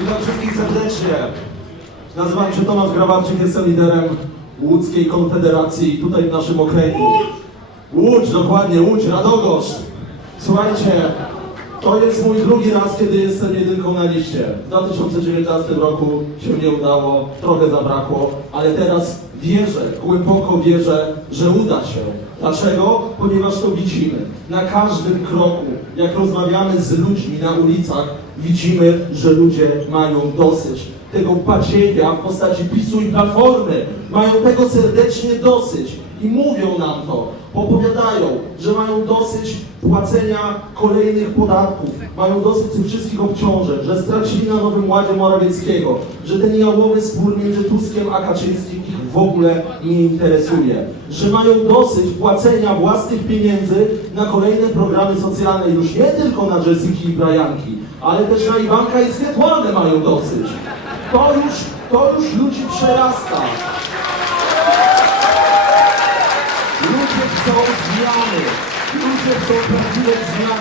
Witam wszystkich serdecznie. Nazywam się Tomasz Grabarczyk, jestem liderem Łódzkiej Konfederacji tutaj w naszym okręgu. Łódź, dokładnie, Łódź, Radogorz. Słuchajcie, to jest mój drugi raz, kiedy jestem jedynką na liście. W 2019 roku się nie udało, trochę zabrakło, ale teraz wierzę, głęboko wierzę, że uda się. Dlaczego? Ponieważ to widzimy. Na każdym kroku, jak rozmawiamy z ludźmi na ulicach, widzimy, że ludzie mają dosyć tego badziewia w postaci PiSu i Platformy. Mają tego serdecznie dosyć i mówią nam to, opowiadają, że mają dosyć płacenia kolejnych podatków, mają dosyć tych wszystkich obciążeń, że stracili na Nowym Ładzie Morawieckiego, że ten jałowy spór między Tuskiem a Kaczyńskim w ogóle nie interesuje, że mają dosyć płacenia własnych pieniędzy na kolejne programy socjalne, już nie tylko na Jessiki i Brianki, ale też na Iwanka i Swietłanę mają dosyć. To już, to już ludzi przerasta. Ludzie chcą zmiany. Ludzie chcą prawdziwej zmiany.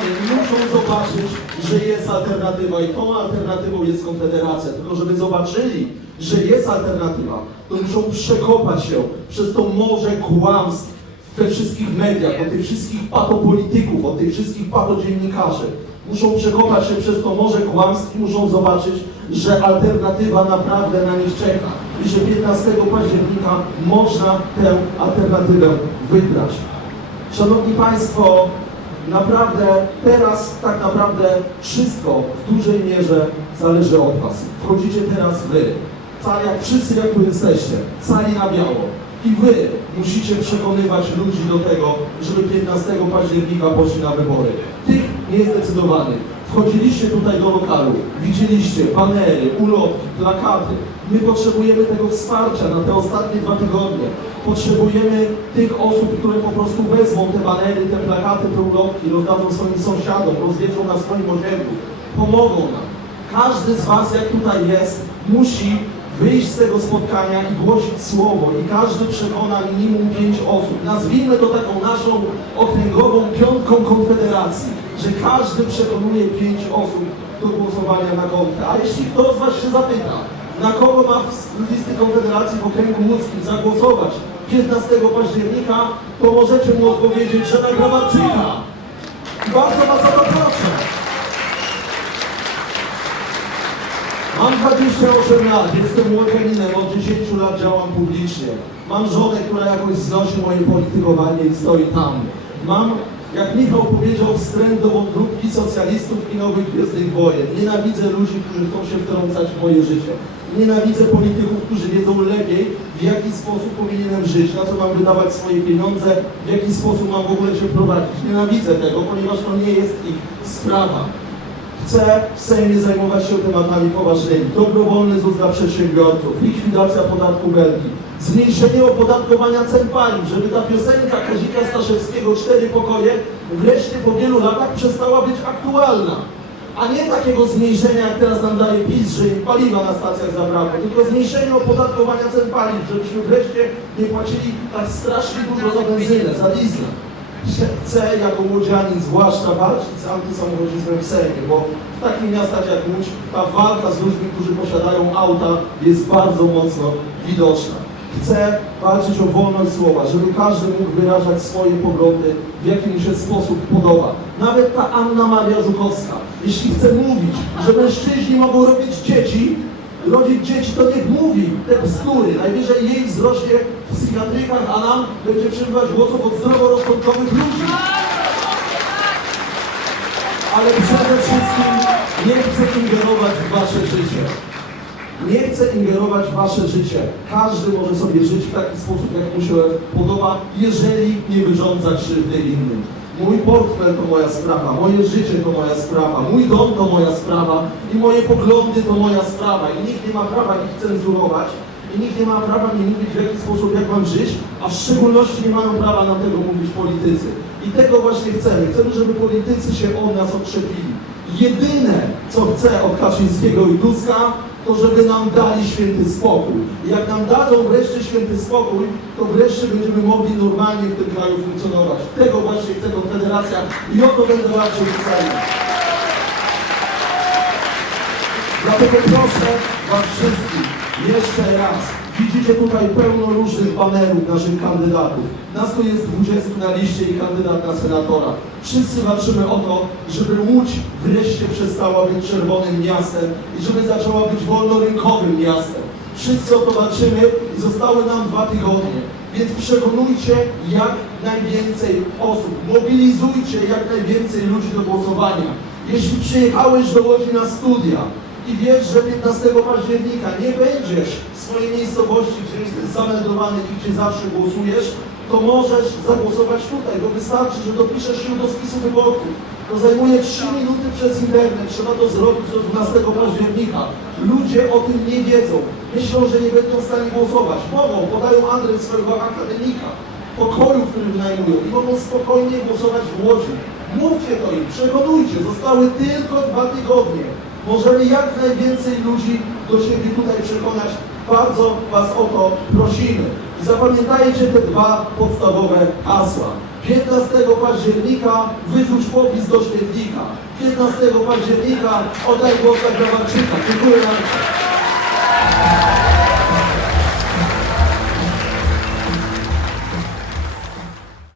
Muszą zobaczyć, że jest alternatywa i tą alternatywą jest Konfederacja. Tylko żeby zobaczyli, że jest alternatywa, to muszą przekopać się przez to morze kłamstw we wszystkich mediach, od tych wszystkich patopolityków, od tych wszystkich patodziennikarzy. Muszą przekopać się przez to morze kłamstw i muszą zobaczyć, że alternatywa naprawdę na nich czeka i że 15 października można tę alternatywę wybrać. Szanowni Państwo, naprawdę teraz tak naprawdę wszystko w dużej mierze zależy od Was. Wchodzicie teraz Wy, cali jak wszyscy jak tu jesteście, cali na biało. I Wy musicie przekonywać ludzi do tego, żeby 15 października poszli na wybory. Tych niezdecydowanych. Wchodziliście tutaj do lokalu, widzieliście banery, ulotki, plakaty. My potrzebujemy tego wsparcia na te ostatnie dwa tygodnie. Potrzebujemy tych osób, które po prostu wezmą te banery, te plakaty, te ulotki, rozdadzą swoim sąsiadom, rozwieszą na swoim osiedlu. Pomogą nam. Każdy z Was, jak tutaj jest, musi wyjść z tego spotkania i głosić słowo i każdy przekona minimum pięć osób. Nazwijmy to taką naszą okręgową piątką konfederacji, że każdy przekonuje pięć osób do głosowania na konfę. A jeśli ktoś z Was się zapyta, na kogo ma z listy konfederacji w okręgu łódzkim zagłosować 15 października, to możecie mu odpowiedzieć, że na Grabarczyka. I bardzo Was o to proszę. Mam 28 lat, jestem łokianinem, od 10 lat działam publicznie. Mam żonę, która jakoś znosi moje politykowanie i stoi tam. Mam, jak Michał powiedział, wstręt do wątróbki socjalistów i nowych gwiezdnych wojen. Nienawidzę ludzi, którzy chcą się wtrącać w moje życie. Nienawidzę polityków, którzy wiedzą lepiej, w jaki sposób powinienem żyć, na co mam wydawać swoje pieniądze, w jaki sposób mam w ogóle się prowadzić. Nienawidzę tego, ponieważ to nie jest ich sprawa. Chcę w Sejmie zajmować się tematami poważnymi. Dobrowolny ZUS dla przedsiębiorców, likwidacja podatku Belki, zmniejszenie opodatkowania cen paliw, żeby ta piosenka Kazika Staszewskiego Cztery pokoje wreszcie po wielu latach przestała być aktualna. A nie takiego zmniejszenia, jak teraz nam daje PiS, że paliwa na stacjach zabrakło, tylko zmniejszenie opodatkowania cen paliw, żebyśmy wreszcie nie płacili tak strasznie dużo za benzynę, za diesla chcę jako łodzianin zwłaszcza walczyć z antysamochodzizmem w Sejmie, bo w takich miastach jak Łódź ta walka z ludźmi, którzy posiadają auta jest bardzo mocno widoczna. Chcę walczyć o wolność słowa, żeby każdy mógł wyrażać swoje poglądy w jaki mu się sposób podoba. Nawet ta Anna Maria Żukowska, jeśli chce mówić, że mężczyźni mogą robić dzieci, rodzić dzieci, to niech mówi te bzdury. Najwyżej jej wzrośnie w psychiatrykach, a nam będzie przybywać głosów od zdroworozsądkowych ludzi. Ale przede wszystkim nie chcę ingerować w wasze życie. Nie chcę ingerować w wasze życie. Każdy może sobie żyć w taki sposób, jak mu się podoba, jeżeli nie wyrządza krzywdy innym. Mój portfel to moja sprawa, moje życie to moja sprawa, mój dom to moja sprawa i moje poglądy to moja sprawa. I nikt nie ma prawa ich cenzurować i nikt nie ma prawa mi mówić w jaki sposób, jak mam żyć, a w szczególności nie mają prawa na tego mówić politycy. I tego właśnie chcemy. Chcemy, żeby politycy się od nas odczepili. Jedyne, co chcę od Kaczyńskiego i Tuska, to żeby nam dali święty spokój. I jak nam dadzą wreszcie święty spokój, to wreszcie będziemy mogli normalnie w tym kraju funkcjonować. Tego właśnie chce Konfederacja i o to będę walczył w Sejmie. Dlatego proszę Was wszystkich, jeszcze raz, widzicie tutaj pełno różnych banerów naszych kandydatów. Nas tu jest 20 na liście i kandydat na senatora. Wszyscy walczymy o to, żeby Łódź wreszcie przestała być czerwonym miastem i żeby zaczęła być wolnorynkowym miastem. Wszyscy o to walczymy i zostały nam dwa tygodnie. Więc przekonujcie jak najwięcej osób, mobilizujcie jak najwięcej ludzi do głosowania. Jeśli przyjechałeś do Łodzi na studia i wiesz, że 15 października nie będziesz swojej miejscowości, gdzie jesteś zameldowany i gdzie zawsze głosujesz, to możesz zagłosować tutaj, bo wystarczy, że dopiszesz się do spisu wyborców. To zajmuje 3 minuty przez internet, trzeba to zrobić do 12 października. Ludzie o tym nie wiedzą. Myślą, że nie będą w stanie głosować. Mogą, podają adres swojego akademika, pokoju, który wynajmują i mogą spokojnie głosować w Łodzi. Mówcie to im, przekonujcie, zostały tylko dwa tygodnie. Możemy jak najwięcej ludzi do siebie tutaj przekonać. Bardzo Was o to prosimy. Zapamiętajcie te dwa podstawowe hasła. 15 października wyrzuć popis do świetnika. 15 października oddaj głos dla Grabarczyka. Dziękuję.